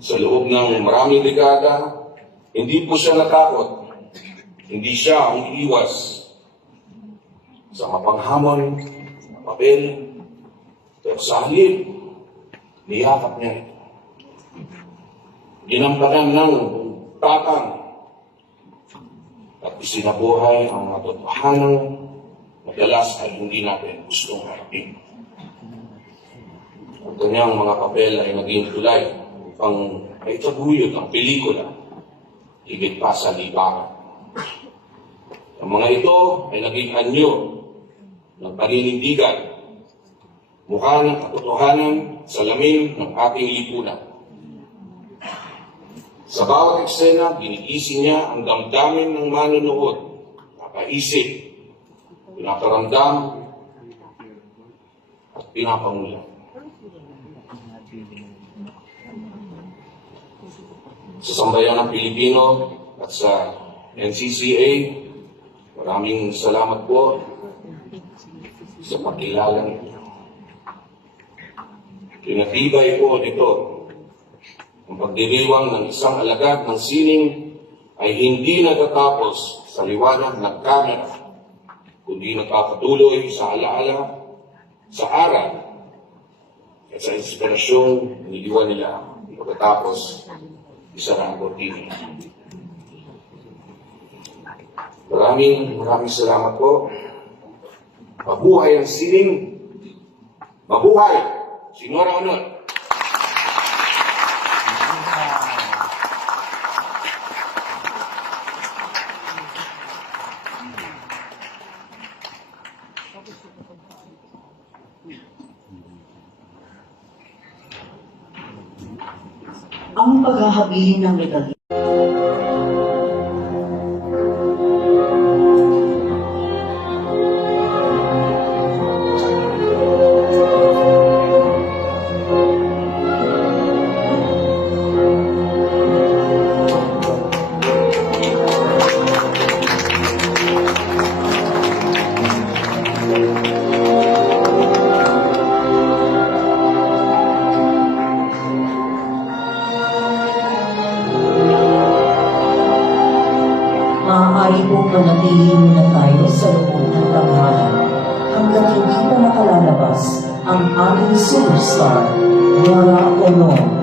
Sa loob ng maraming dekada, hindi po siya natakot. Hindi siya umiiwas sa mapanghamon na papel. Pero sa halip, niyakap niya ito. Ginampanan ng tatang at isinabuhay ang mga totohanang madalas ay hindi natin gustong harapin. Ang kanyang mga papel ay naging tulay upang maitaguyod ang pelikula higit pa sa libangan. Ang mga ito ay naging anyo ng paninindigan, mukha ng katotohanan sa lamin ng ating lipunan. Sa bawat eksena, ginikisi niya ang damdamin ng manonood, napaisip, pinaparamdam, at pinapangulan. Sa sambayan ng Pilipino at sa NCCA, maraming salamat po sa pagkilala niyo. Pinatibay po nito ang pagdiriwang ng isang alagad ng sining ay hindi natatapos sa liwanag ng kamera, kundi nagpapatuloy sa alaala, sa aral, at sa inspirasyong iniiwan nila pagkatapos isara ang kortina. Maraming salamat po. Mabuhay ang sining. Mabuhay! Senora Honor. Ang paghahabilin ng medalya. Maaari pong manatili muna tayo sa loob ng tanghalan hanggang hindi pa makalalabas ang ating superstar, Nora Honor.